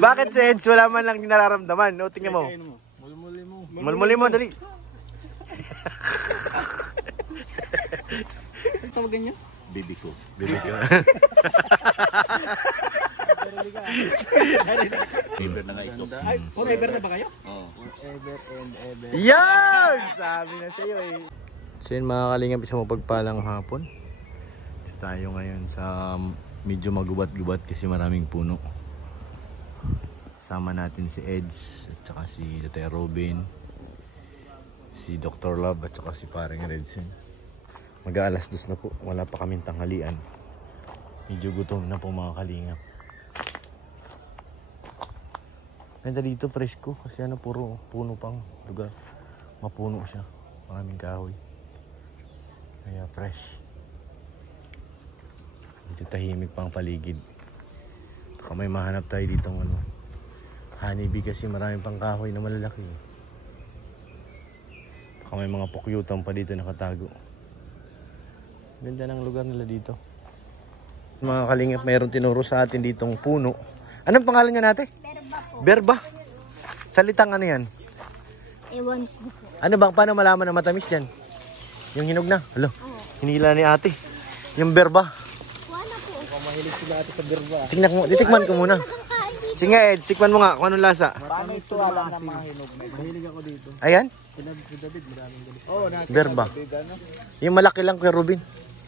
Bakit si Eds wala man lang nararamdaman? No, tingnan mo. Mulmuli mo. Mulmuli mo, dali. Ano tawagan niyo? Baby ko. Baby ko. Ever na nga ito. Forever na ba kayo? Oo. Forever and ever. Yan! Sabi na sa'yo eh. So yun mga kalingap, isang mapagpalang hapon. Tayo ngayon sa medyo magubat-gubat kasi maraming puno. Sama natin si Eds at saka si Dr. Robin, si Dr. Love at saka si Paring Redson. Mag-aalas 2 na po, wala pa kaming tanghalian. Medyo gutom na po mga kalingap. Ganda dito, fresco kasi ano, puro puno pang lugar. Mapuno siya, maraming kahoy. Kaya fresh. Medyo tahimik pang paligid. Baka may mahanap tayo ditong ano, honeybee kasi maraming pang kahoy na malalaki. Baka may mga pukyutan pa dito nakatago. Ganda ng lugar nila dito. Mga kalingap, mayroon tinuro sa atin ditong puno. Anong pangalan niya natin? Berba po. Berba? Salitang ano yan? Ewan ko po. Ano bang, paano malaman na matamis yan? Yung hinog na. Alo, hinila ni ate. Yung berba. Wala po. Mahilig sila ate sa berba. Tingnan mo, titikman ko muna. Sige Ed, tikman mo nga kung anong lasa. Paano ito alam ng mga hinog na ito? Mahilig ako dito. Ayan, Si David, maraming galit. Oo, berba. Yung malaki lang Kuya Robin.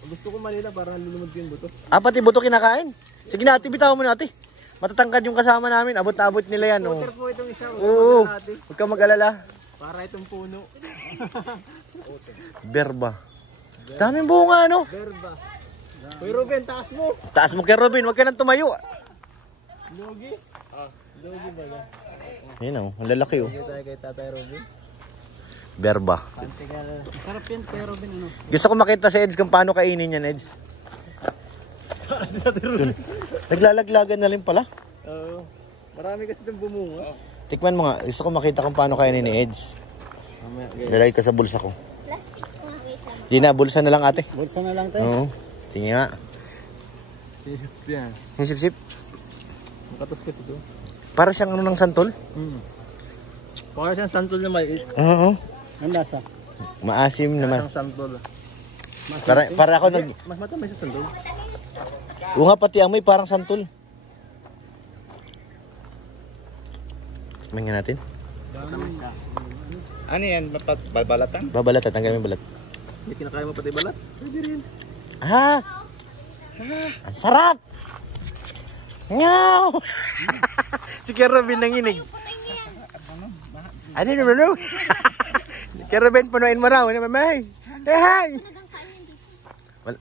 Gusto ko Manila para lulumod ko yung buto. Pati buto kinakain. Sige na ate, bitaw mo na ate. Matatangkad yung kasama namin. Abot na abot nila yan. Oh. Water po itong isa. Oo, huwag ka mag-alala. Para itong puno. Berba. Daming bunga ano. Berba. Kuya Ruben, taas mo. Taas mo Kuya Robin, huwag ka nang tumayo. Logi. Logi ba yan? Yun o, ang lalaki o. Hindi tayo kay Tatay Ruben. Berba. Sarap yan, Kuya Ruben. Ano? Gusto ko makita si Eds kung paano kainin yan, Eds. Naglalaglagan na rin pala. Oo. Marami kasi itong bumunga. Tikman mo nga, gusto ko makita kung paano kainin ni Eds. Lalagay ko sa bulsa ko. Plastic po nakita. Di na, bulsa na lang ate. Bulsa na lang tayo. Oo. Sige nga. Yan. Yung sip-sip. Makatos kasi ito. Para siyang ano ng santol. Para siyang santol na maliit. Oo. Ang lasa. Maasim naman. Ang santol. Para ako nag... Mas matamis sa santol. Oo nga, pati amoy parang santol. Tingnan natin. Ano yan? Balbalatan? Babalat, tanggalin mo yung balat. Hindi kinakain mo pati balat. Pwede rin. Ah! Ang sarap! Ngaw! Si Kuya Robin nanginig. Ano naman? Kuya Robin, punuin mo raw. Ano mamay? Hey!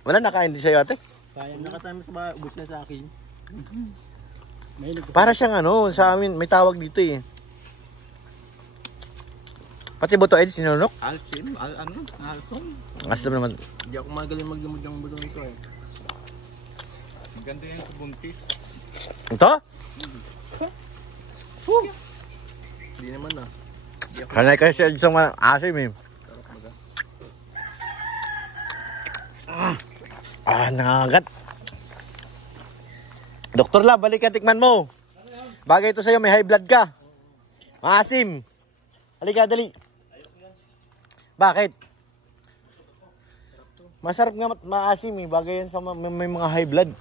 Wala nakain din sa'yo ate? Kaya nakatamis sa bahay, ubos na sa akin. Mahilig ko. Para siyang ano, sa amin, may tawag dito eh. Pati buto Ed, sinunok? Alcim? Alson? Aslam naman. Hindi ako magaling maglimod ng bulong ito eh. Maganda yan sa buntis. Ito? Hindi naman na. Kanay kasi siya isang asim eh. Nangagat. Doktor Lab, balik ka, tikman mo. Bagay ito sa'yo, may high blood ka. Maasim. Halika, dali. Bakit? Masarap nga maasim eh. Bagay yan sa may mga high blood.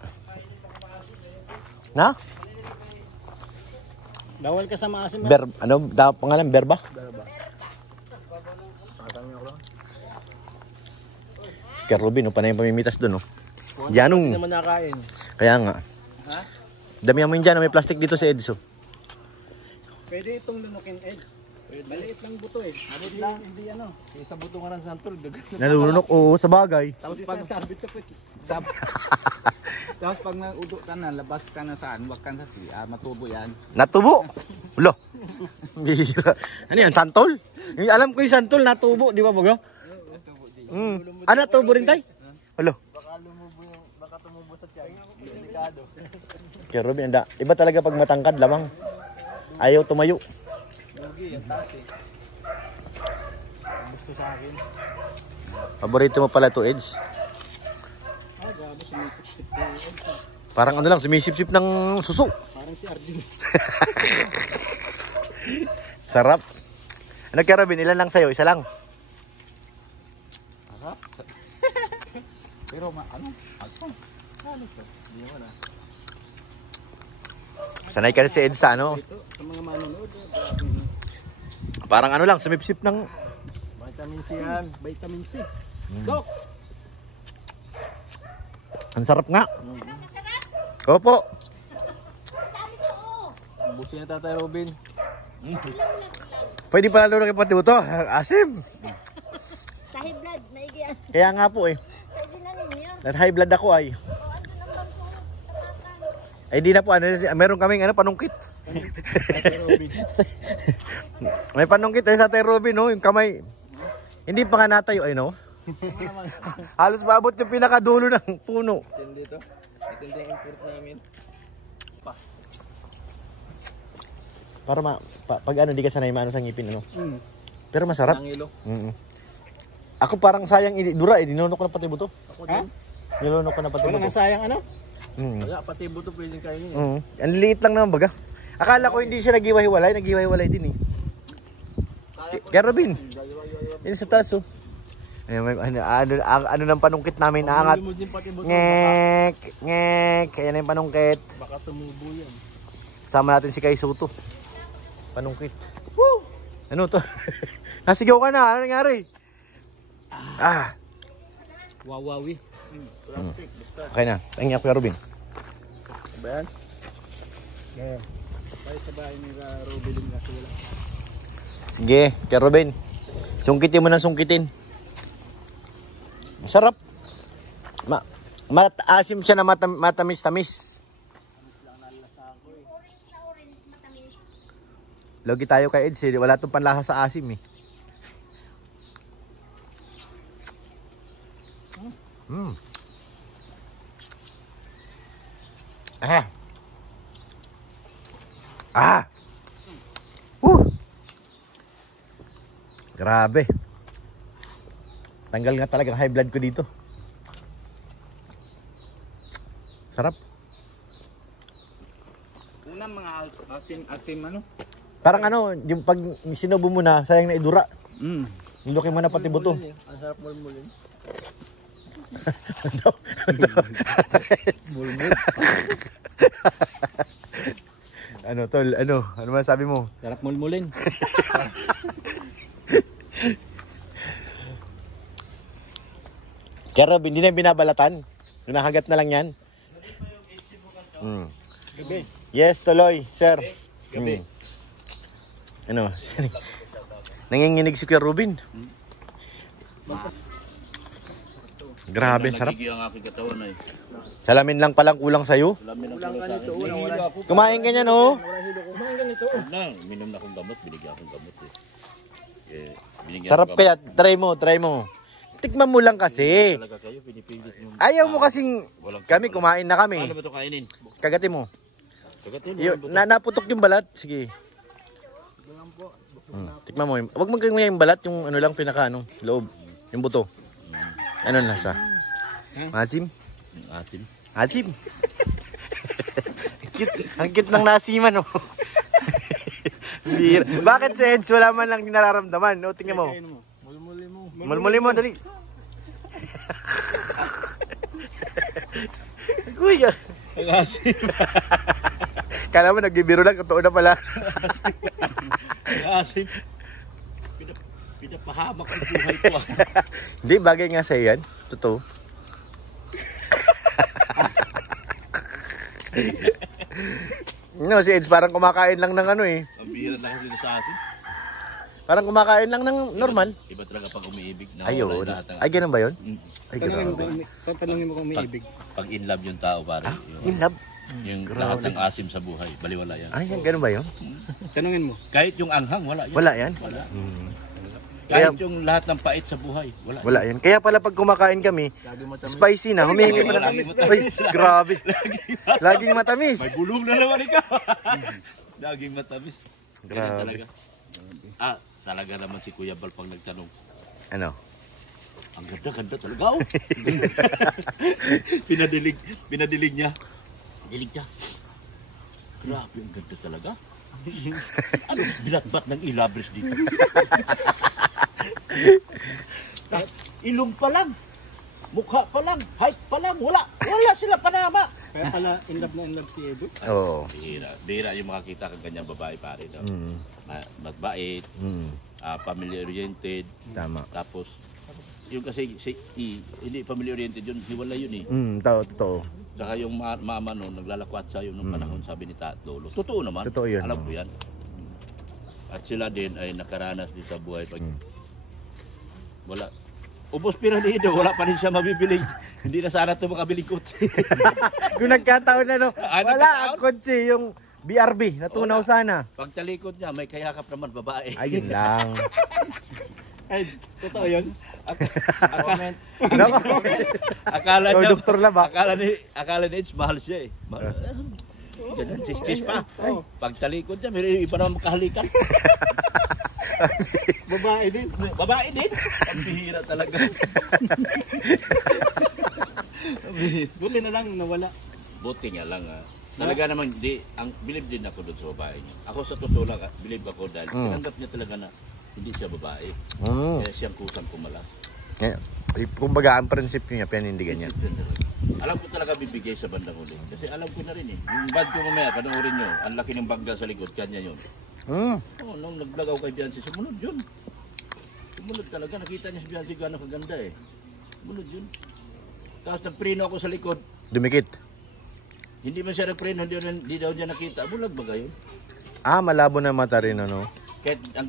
Na? Bawal ka sa maasim. Ano pangalan? Berba? Berba. Pakatami ako lang. Si Kuya Robin, panay yung pamimitas doon. Janong. Hindi naman nakain. Kaya nga. Ha? Damihan mo yun dyan, may plastic dito sa Edso. Pwede itong lunukin edge. Maliit lang buto eh. Maliit lang, hindi ano. Yung sa buto nga ng santol. Nalulunok, oo, sa bagay. Tapos pag sabit sa puwit. Tapos pag naudo ka na, labas ka na saan, wag ka na matubo yan. Natubo. Ulo. Bihira. Ano yan, santol? Alam ko yung santol, natubo, di ba baga? Ah, natubo rin tayo? Ulo. Baka tumubo sa tiyan. Delikado. Kaya Robin, iba talaga pag matangkad lamang. Ayaw tumayo. Lugi, ang taas eh. Gusto sa akin. Paborito mo pala to, Eds. Ah, grabe, sumisip-sip ko. Parang ano lang, sumisip-sip ng suso. Parang Parang si Arjun. Sarap. Ano kaya Robin, ilan lang sa'yo? Isa lang? Harap. Pero ano? Ano to? Hindi mo na. Sanay ka na si Ed sa ano? Ito, sa mga manonood. Parang ano lang, sumipsip ng... Vitamin C yan. Vitamin C. Dok! Ang sarap nga. Opo. Busin na Tatay Robin. Pwede pala lalo pati ito. Asim. Sa high blood, naigiyan. Kaya nga po eh. Pwede na ninyo. High blood ako ay. Ay di na po. Ano, meron kaming ano, panungkit. May panungkit ay sa Tatay Robin, no? Yung kamay. Hindi pa nga natayo ay no? Halos maabot yung pinakadulo ng puno. Tindi to. Itindi ang import namin. Para pag ano, di ka sanay maano sa ngipin, ano? Pero masarap. Ang ilo. Ako parang sayang, dura eh, dinunok ko na pati buto. Ha? Nilunok ko na pati Wala buto. nga sayang ano? Kaya pati buto pwedeng kainin. Ang liit lang naman baga. Akala ko hindi siya naghiwa-hiwalay din eh. Kaya Robin, yun sa taas oh. Ano ng panungkit namin, aangat. Mo din pati buto. Ngek, ngek, ayan na yung panungkit. Baka tumubo yan. Sama natin si Kai Soto. Panungkit. Woo! Ano to? Nasigaw ka na, ano nangyari? Wawawi. Okay na, tingin ako kay Robin. Ba yan? Yeah. Tayo sa bahay ni Robin din kasi wala. Sige, kay Robin. Sungkitin mo ng sungkitin. Masarap. Matasim siya na matamis-tamis. Logi tayo kay Eds, wala itong panlasa sa asim eh. Grabe. Tanggal nga talaga high blood ko dito. Sarap. Unang mga asim ano? Parang ano, yung pag sinubo mo na, sayang na idura. Nilukin mo na pati buto. Ang sarap mulmulin. Mulmul. Ano tol, ano man sabi mo? Sarap mulmulin. Kaya Rob, hindi na yung binabalatan. Nakagat na lang yan. Gabi. Yes, tuloy, sir. Gabi. Ano? Nanginginig si Kuya Rubin. Grabe, sarap. Ang aking katawan ay. Salamin lang palang kulang sa'yo. Kulang ka nito. Wala. Kumain ka niyan, oh. Wala hilo ko. Kumain ka nito. Minom na akong gamot, binigyan akong gamot eh. Sarap kaya. Try mo. Tikman mo lang kasi. Talaga kayo, pinipilit mo. Ayaw mo kasing kami, kumain na kami. Paano ba ito kainin? Kagatin mo. Kagatin Naputok yung balat. Sige. Tikman mo. Huwag mo gawin yung balat, yung ano lang pinaka ano, loob. Yung buto. Ano nasa? Asim? Atim. Asim. Ang cute ng nasiman, oh. Bakit si Eds wala man lang nararamdaman? No, tingnan mo. Mulmuli mo, dali. Kuya. Ang asim. Kala mo nagbibiro lang, totoo na pala. Ang asim. Pinapahamak ang buhay ko. Hindi, bagay nga sa'yo yan. Totoo. No, si Eds parang kumakain lang ng ano eh. Ang bihira na kasi sa atin. Parang kumakain lang ng normal. Iba talaga pag umiibig na Ayun. Ay, ganun ba yun? Ay, Tanungin mo kung umiibig. Pag in love yung tao pare. In love? Yung lahat ng asim sa buhay, baliwala yan. Ay, ganun ba yun? Tanungin mo. Kahit yung anghang, wala yan. Wala yan? Wala. Kaya- Kahit yung lahat ng pait sa buhay, wala. Wala yan. Kaya pala pag kumakain kami, spicy na. Humihingi pa Laging ng... matamis. Ay, grabe. Laging matamis. May bulong na naman ikaw. Laging matamis. Ganyan Grabe. talaga. Talaga naman si Kuya Bal pag nagtanong. Ano? Ang ganda talaga. Oh. Pinadilig niya. Dilig niya. Grabe, ang ganda talaga. Ano, binatbat ng ilabris dito. Ilong pa lang, mukha pa lang, height pa lang, wala sila panama. Kaya pala in love si Edo. Oo. Bihira yung makakita kang ganyang babae pare daw. Mm. Magbait, family oriented, Tama. tapos yung kasi hindi family oriented yun, hiwala yun eh. Totoo. Saka yung mama noon, naglalakwat sa'yo nung panahon, sabi ni Lolo. Totoo naman. Totoo yun, Alam no? ko yan. At sila din ay nakaranas din sa buhay. Pag wala. Ubos piranido, wala pa rin siya mabibiling. Hindi na sana ito makabiling kotse. Kung nagkataon na, no? Ah, Wala nagkataon? ang kotse, yung BRB, natunaw Wala. sana. Pag talikod niya, may kayakap naman babae. Ayun lang. Eds, totoo yun? Akala Oh, niya, Dr. Lab, ah. akala ni Edge, mahal siya eh. Ganun, chis pa. Pag talikod niya, may iba naman makahalikan. Babae din. Babae din. Ang bihira talaga. Buti na lang nawala. Buti nga lang Talaga naman, bilib din ako doon sa babae niya. Ako sa totoo lang, bilib ako dahil tinanggap niya talaga na hindi siya babae. Kaya siyang kusang kumala. Kumbaga, ang prinsipyo niya, pinindigan niya. Alam ko talaga bibigay sa bandang huli. Kasi alam ko na rin eh. Yung band ko mamaya, panoorin nyo, ang laki ng bangga sa likod, kanya yun. Nung nagblagaw kay Beyonce, sumunod yun. Sumunod talaga, nakita niya si Beyonce gano'ng kaganda eh. Sumunod yun. Tapos nagpreno ako sa likod. Dumikit. Hindi man siya nagpreno, hindi daw niya nakita. Bulag ba gayon? Malabo na mata rin, ano? Kahit ang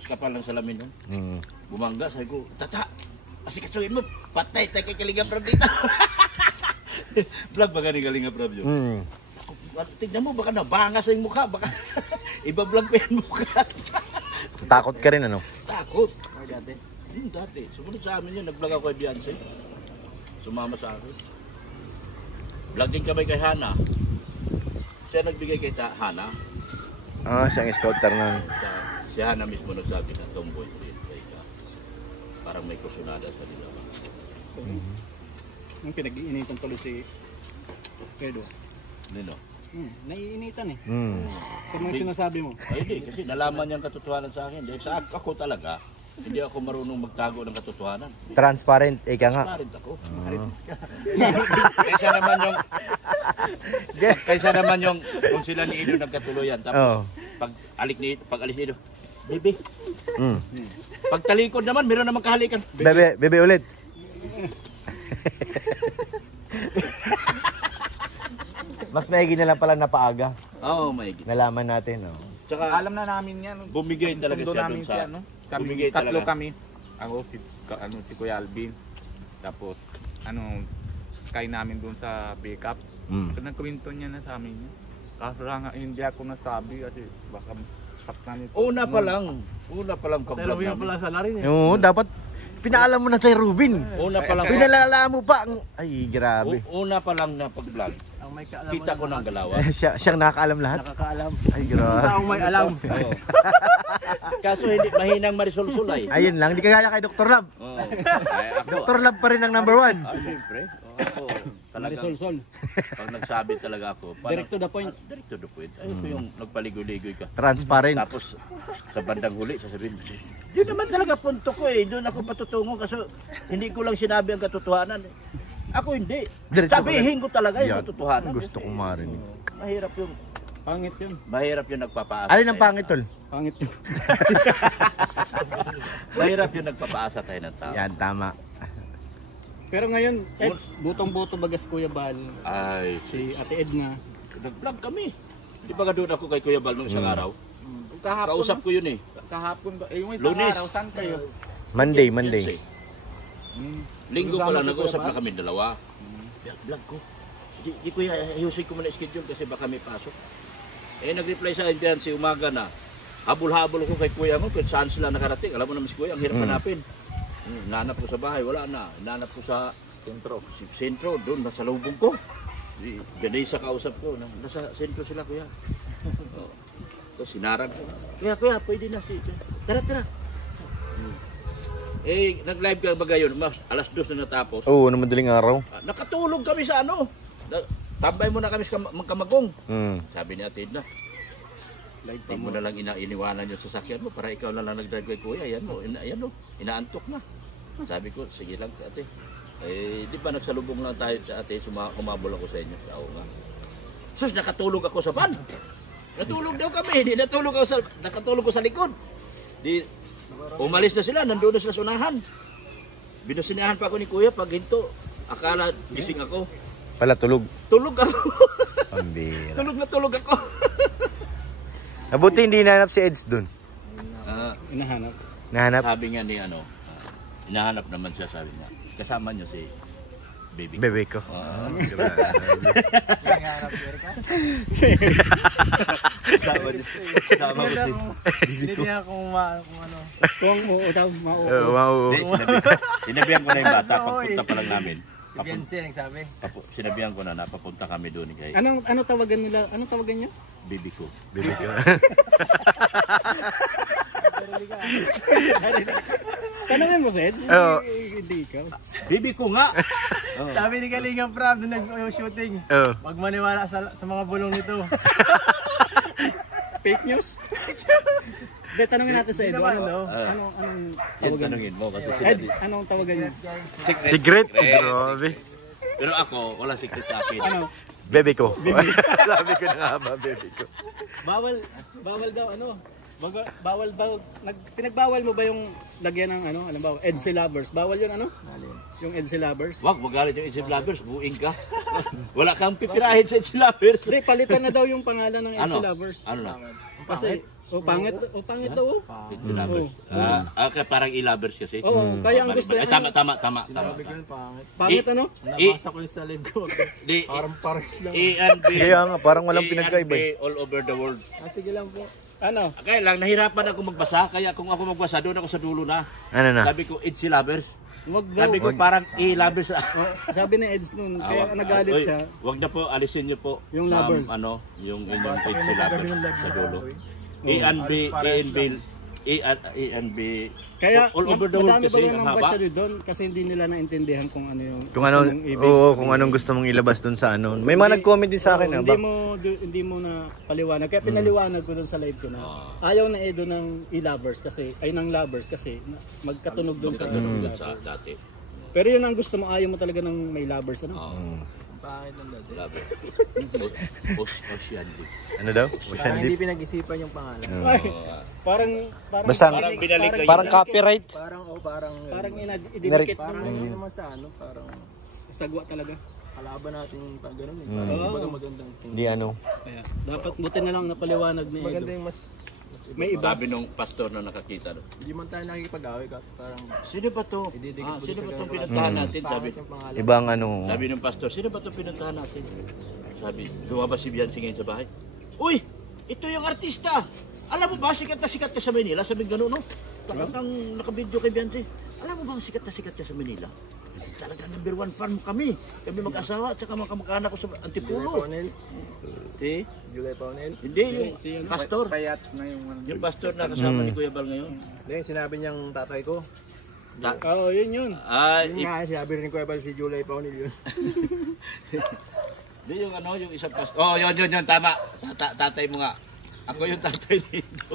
kapal ng salamin nun. Bumangga, sabi ko, tata, asikasuhin mo, patay tayo kay Kalinga Prab dito. Vlog ba galing Kalinga Prab yun? Tignan mo, baka nabanga sa yung mukha, baka iba-vlog pa yung mukha. Takot ka rin, ano? Takot. Dati. Dati. Sumunod sa amin yun, nag-vlog ako kay Beyonce. Sumama sa akin. Vlog din kami kay Hana. Siya nagbigay kay Hana. Siyang scouter nun. Si Hana mismo nagsabi na tomboy ka. Parang may kusunada sa nila. Yung pinag-iinitan tuloy si Edo. Nino? Naiinitan eh. Sa mga Di- sinasabi mo. Ay hindi, kasi nalaman niyang katotohanan sa akin. Dahil sa ako talaga, hindi ako marunong magtago ng katotohanan. Transparent, ika nga. Transparent ako. Kaysa naman yung kung sila ni Ido nagkatuluyan. Tapos pag alis ni Ido, bebe. Pag talikod naman, meron naman kahalikan. Bebe ulit. Mas maigi na lang pala napaaga. Oo, may git. Nalaman natin, no? Tsaka Alam na namin yan. bumigay talaga Sundo siya namin doon sa... siya, no? Kami, bumigay tatlo talaga. kami. Ako, si Kuya Alvin. Tapos, kay namin doon sa backup. So, nagkwento niya na sa amin. Kaso lang, hindi ako nasabi kasi baka saktan ito. Una pa lang pag-vlog namin. sa larin eh. Oo, dapat pinaalam mo na kay Ruben. Una pa lang. Pinalala mo pa. Ay, grabe. Una pa lang na pag-vlog. Ang may kaalam Kita ko ng galawan. Siyang nakakaalam lahat. nakakaalam. Ay, grabe. Taong may alam. Oo. Kaso hindi mahinang marisolsul ay. Ayun lang, di kagaya kay Dr. Lab. Oo. Ay, ako. Dr. Lab pa rin ang number 1. Siyempre. Ako talagang Sol. pag nagsabi talaga ako. Direct to the point. Direct to the point. Ayoko yung nagpaligoy-ligoy ka. Transparent. Tapos sa bandang huli sasabihin, yun naman talaga punto ko eh. Doon ako patutungo kasi hindi ko lang sinabi ang katotohanan. Ako hindi. Diretso ka Sabihin ko talaga yung Yan. katotohanan. Gusto kong marinig. Mahirap yung Pangit yun. nagpapaasa. Alin ang tayo. pangit, tol? Pangit yun. Mahirap yung nagpapaasa tayo ng tao. Yan, tama. Pero ngayon, Eds, butong-buto bagas Kuya Bal. Ay, Si Ate Edna. nag-vlog kami. Di ba doon ako kay Kuya Bal nung isang araw? Kahapon, Kausap ko yun eh. kahapon ba? Yung isang Lunes. araw, saan kayo? Monday. Linggo pa lang nag-usap na kami dalawa. Vlog ko. Di ko ayusin ko muna schedule kasi baka may pasok. Nag-reply sa akin si umaga na. Habol-habol ko kay kuya mo kung saan sila nakarating. Alam mo naman si kuya, ang hirap hanapin. Nanap ko sa bahay, wala na. Nanap ko sa sentro, doon, nasa lubong ko. Ganay sa kausap ko, nasa sentro sila kuya. Tapos sinarag ko. Kuya, pwede na si... Tara. Nag-live ka ba gayon? Alas 2 na natapos. Oo, na madaling araw. Nakatulog kami sa tambay mo na kami sa Magkamagong. Sabi ni Ate Edna, hindi mo na lang iniwanan yung sasakyan mo para ikaw na lang nag-drive kay Kuya. Ayan mo, inaantok na. Sabi ko, sige lang ate. Eh, di ba nagsalubong lang tayo sa ate, umabol ako sa inyo. Oo nga. Sus, nakatulog ako sa van. Natulog daw kami, hindi nakatulog ko sa likod. Di, umalis na sila, nandoon na sila sa unahan. Binusinahan pa ako ni Kuya pag hinto. Akala gising ako. Pala tulog. Tulog ako. Pambira. tulog ako. Nabuti hindi nahanap si Eds dun. Inahanap. Nahanap? Sabi nga ni hinahanap naman siya, sabi niya. Kasama niyo si baby. Bebe ko. Kasama ko si... Hindi niya kung ano. Kung Sinabihan ko na yung bata, pagpunta pa lang namin. Beyonce ang sabi. Sinabihan ko na napapunta kami doon kay Ano tawagan nila? Anong tawagan niyo? baby ko. Bebe ko. Tanongin mo, Seds? Oo. Hindi ikaw. Baby ko nga! Sabi ni Kalinga Prab nung nag-shooting, Oh. huwag maniwala sa mga bulong nito. Fake news? Hindi, tanongin natin sa Edo. Ano daw? Anong Yan tawagan? tanungin mo kasi Eds, anong tawagan niya? Secret? Grabe. Pero ako, walang secret sa akin. Ano? Bebe ko. Sabi ko na nga ba, bebe ko. Bawal daw ano? Bawal pinagbawal mo ba yung lagyan ng ano, alam ba, EDSI lovers? Bawal 'yun ano? Yung EDSI lovers. Wag magalit yung Etsy Lovers, buing ka. Wala kang pipirahin sa Etsy Lovers. Hindi, palitan na daw yung pangalan ng EDSI lovers. Ano na? Kasi pangit daw. Etsy Lovers. Okay, parang i-lovers kasi. Oo, kaya ang gusto Ay, tama. Pangit ano? Nabasa ko yung sa live ko. Parang pares lang. Kaya nga, parang walang pinagkaiba eh. all over the world. Sige lang po. Ano? Kaya lang, nahirapan ako magbasa. Kaya kung ako magbasa, doon ako sa dulo na. Ano na? Sabi ko, Etsy Lovers. Wag daw. Sabi ko, parang i-lovers. Sabi ni Eds noon, kaya nagalit siya. Wag na po, alisin niyo po. Yung lovers. Yung inyong Etsy Lovers sa dulo. E&B, Kaya all over the world madami kasi, ba ang ng haba. basya doon kasi hindi nila naintindihan kung ano yung Kung ano, gusto mong ibig. oo, kung anong gusto mong ilabas dun sa ano. May mga nag-comment din sa akin, hindi mo na paliwanag. Kaya pinaliwanag ko dun sa live ko na ayaw na Edo ng e-lovers kasi ay ng lovers kasi magkatunog dun sa sa dati. Pero yun ang gusto mo, ayaw mo talaga ng may lovers ano? Bakit ng dati? Lovers. Oceanly. Ano daw? Hindi pinag-isipan yung pangalan. Ay, parang Basta, Parang binalik kayo. parang copyright. parang ididikit parang hindi naman sa ano, parang sagwa talaga. Kalaban natin pag gano'n eh. Parang magandang thing. Hindi ano. Kaya dapat buti na lang napaliwanag ni Edo. Maganda yung mas may iba. Sabi nung pastor na nakakita doon. Hindi man tayo nakikipag-away kasi parang Sino ba to? Sino ba itong pinuntahan natin? Ibang ano. Sabi ng pastor, sino ba itong pinuntahan natin? Sabi, lumabas si Beyonce ngayon sa bahay. Uy! Ito yung artista! Alam mo ba, sikat na sikat ka sa Manila? Sabi gano'n, no? Talagang nakabidyo kay Beyonce. Alam mo ba, sikat na sikat ka sa Manila? Talagang #1 fan mo kami. Kami mag-asawa at saka mga kamag-anak ko sa Antipulo. Si? July Paunel. Hindi, yung pastor. Payat na yung ano. Yung pastor na kasama ni Kuya Bal ngayon. Yung sinabi niyang tatay ko. Ta- Oo, yun. Ah, Yun nga, sinabi rin ni Kuya Bal si July Paunel yun. Di yung ano, yung isang pastor. Oh, yun, tama. Tatay mo nga. Ako yung tatay nito.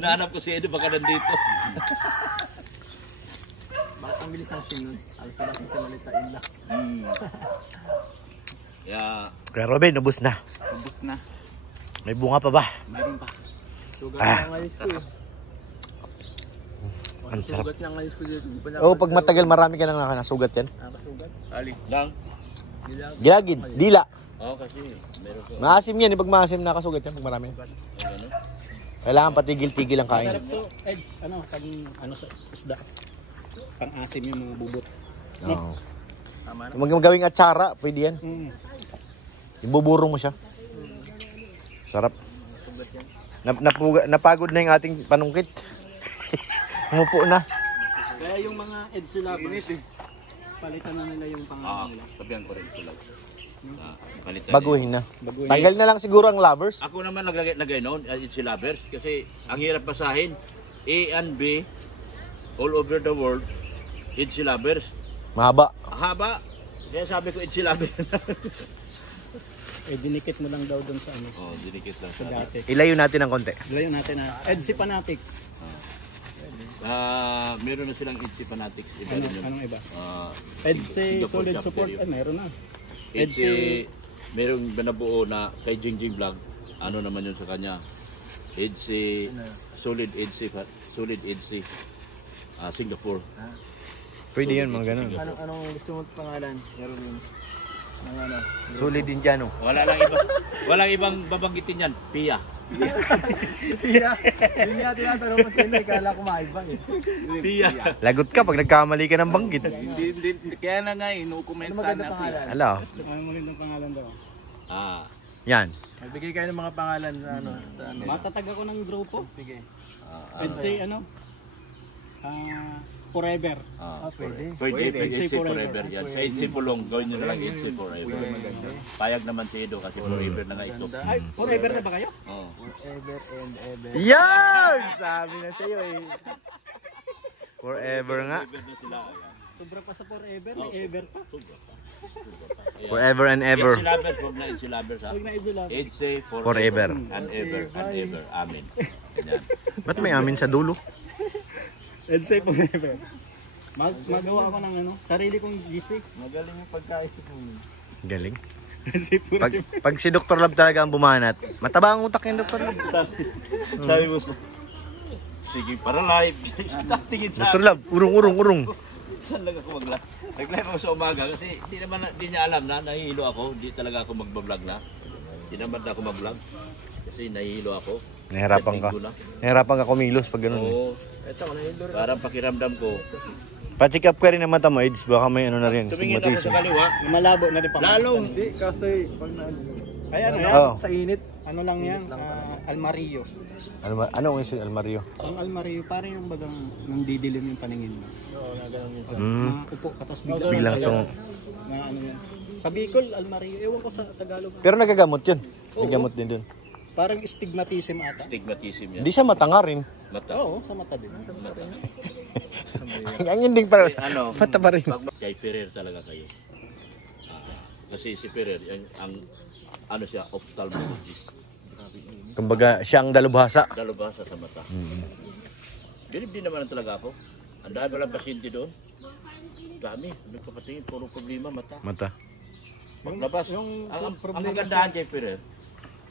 Nahanap ko si Edo, baka nandito. Bakit ang bilis ng sin nun? Alas na natin sinalitain lang. Yeah. Kaya Robin, ubus na. Ubus na. May bunga pa ba? Mayroon pa. Sugat ng alis ko eh. Ang sarap. Sugat ng alis ko dito. Oo, pag matagal marami ka nang nakasugat yan. Nakasugat. Ali lang. Gilagid, dila. Oo, kasi meron ko. Maasim yan, pag maasim nakasugat yan, pag marami. Ano? Kailangan patigil-tigil ang kain. Sarap to, Eds, pag sa isda. Pang-asim yung mga bubot. Oo. Kung gawing atsara, pwede yan. Ibuburong mo siya. Sarap. Napagod na yung ating panungkit. Umupo na. Kaya yung mga EDSI lovers, palitan na nila yung pangalan nila. Sabihan ko rin ito lang. Palitan Baguhin na. Tanggal na lang siguro ang lovers. Ako naman naglagay noon, Etsy Lovers, kasi ang hirap basahin. A&B, all over the world, Etsy Lovers. Mahaba. Haba. Kaya sabi ko Etsy Lovers. dinikit mo lang daw doon sa ano, Oh, dinikit lang sa sa dati. Ilayo natin ng konti. Ilayo natin na EDC Fanatics. Meron na silang EDC Fanatics. Iba Ano, rin yun. anong iba? Singapore EDC Solid chapter Support, yun. meron na. EDC, merong binabuo na kay Jingjing Vlog. Ano naman yun sa kanya? EDC, Solid EDC, Singapore. Pwede yun, mga ganun. Anong gusto mo pangalan? Meron yun. Ano? Solid Indiano. Walang ibang babanggitin yan. Pia. Yun nga tinatanong mo sa inyo, kala ko maiba eh. Pia. Lagot ka pag nagkamali ka ng banggit. Hindi, kaya na nga, no-comment sana. Ala, Ano mo rin ng pangalan daw? yan. Magbigay kayo ng mga pangalan sa ano. Matatag ako ng grupo. Sige. EDC ano? Forever. Pwede. EDC EDC Forever yan. Sa EDC Pulong, gawin nyo na lang EDC Forever. Payag naman si Edo kasi forever na nga ito. Ay, forever na ba kayo? Oh. Yan! Sabi na sa'yo eh. Forever nga. Forever na sila. Sobra pa sa forever, may ever pa. Forever and ever. EDC Lovers, huwag na EDC Lovers ha. Huwag na EDC Lovers. EDC Forever. and ever and ever. Amen. Ganyan. Ba't may amin sa dulo? EDC forever. Magawa ako ng ano, sarili kong GC. Magaling yung pagkaisip mo. Galing. EDC Pag, forever. pag si Dr. Love talaga ang bumanat, mataba ang utak ni Dr. Love. Sabi mo, sige para live. Tingin sa Dr. Love, urong. saan lang ako mag-live. Nag-live ako sa umaga kasi di niya alam na nahihilo ako. Di talaga ako magbablog na. Di naman na ako mag-vlog. Kasi nahihilo ako. Nahirapan ka. Nahirapan ka kumilos pag ganun eh. Oo. Parang pakiramdam ko. Pa-check up ka rin ng mata mo, AIDS. Baka may ano na rin, Tumingin ako stigmatism. sa kaliwa. Malabo na din pa. Lalo. Hindi, kasi pag na... Ay, ano yan? Oo. Sa init. Ano lang yan? Almarillo. Ano ang isi Almario? Ang almarillo, parang yung bagang nandidilim yung paningin mo. Oo, gano'n yun. Hmm. Upo ka, tapos Bilang tong... Na ano yan. Sa Bicol, almarillo. Ewan ko sa Tagalog. Pero nagagamot yun. May gamot din dun. Parang stigmatism ata. Stigmatism yan. Hindi siya matanga rin. Mata. Oo, sa mata din. Mata. Ang ending para sa Ano? mata pa rin. Kay Ferrer talaga kayo. Kasi si Ferrer, ang ano siya, ophthalmologist. Kumbaga, siya ang dalubhasa. Dalubhasa sa mata. Bilib din naman talaga ako. Ang dami palang pasyente doon. Dami. Nagpapatingin, puro problema mata. Mata. Paglabas, ang kagandahan kay Ferrer,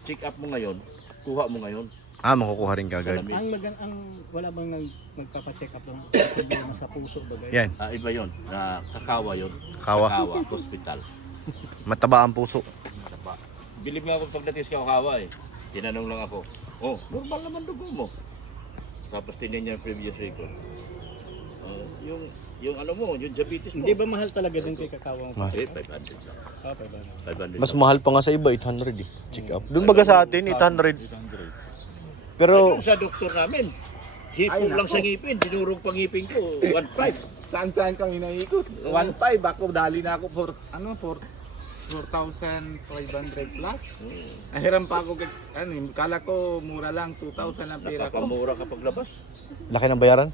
check up mo ngayon, kuha mo ngayon. Makukuha rin kagad. Ang wala bang nagpapa-check up ng problema sa puso ba guys? Yan. Iba yon na Kakawa yon. Kawa. Kakawa Hospital. Mataba ang puso. Bilib nga ako pag natis ka Kakawa eh. Tinanong lang ako, normal naman dugo mo. Tapos tingnan niya yung previous record. Yung ano mo, yung diabetes mo. Hindi ba mahal talaga din kay Kakawang? 500 lang. 500 Mas mahal pa nga sa iba, 800 eh. Check up. Doon baga sa atin, 800. Pero, sa doktor namin, hipon lang sa ngipin, dinurog pang ngipin ko, 1.5. Saan kang inaikot? 1.5 ako, dali na ako for 4,500 plus. Nahiram pa ako, kala ko mura lang, 2,000 ang pera ko. Napapamura kapag labas. laki ng bayaran.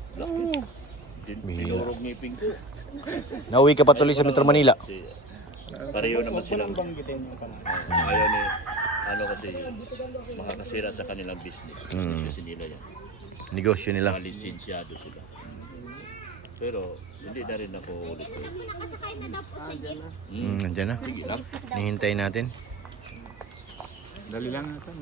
Dinurog ngipin ko. Nauwi ka pa tuloy sa Metro Manila. Pareho naman Huwag mo silang lang banggitin yung pangalan. ayaw ni kasi makakasira sa kanilang business. Kasi nila yan. Negosyo nila. Mga lisensyado sila. Pero hindi na rin ako ulit. Nandyan na. Sige lang. Nihintay natin. Dali lang natin.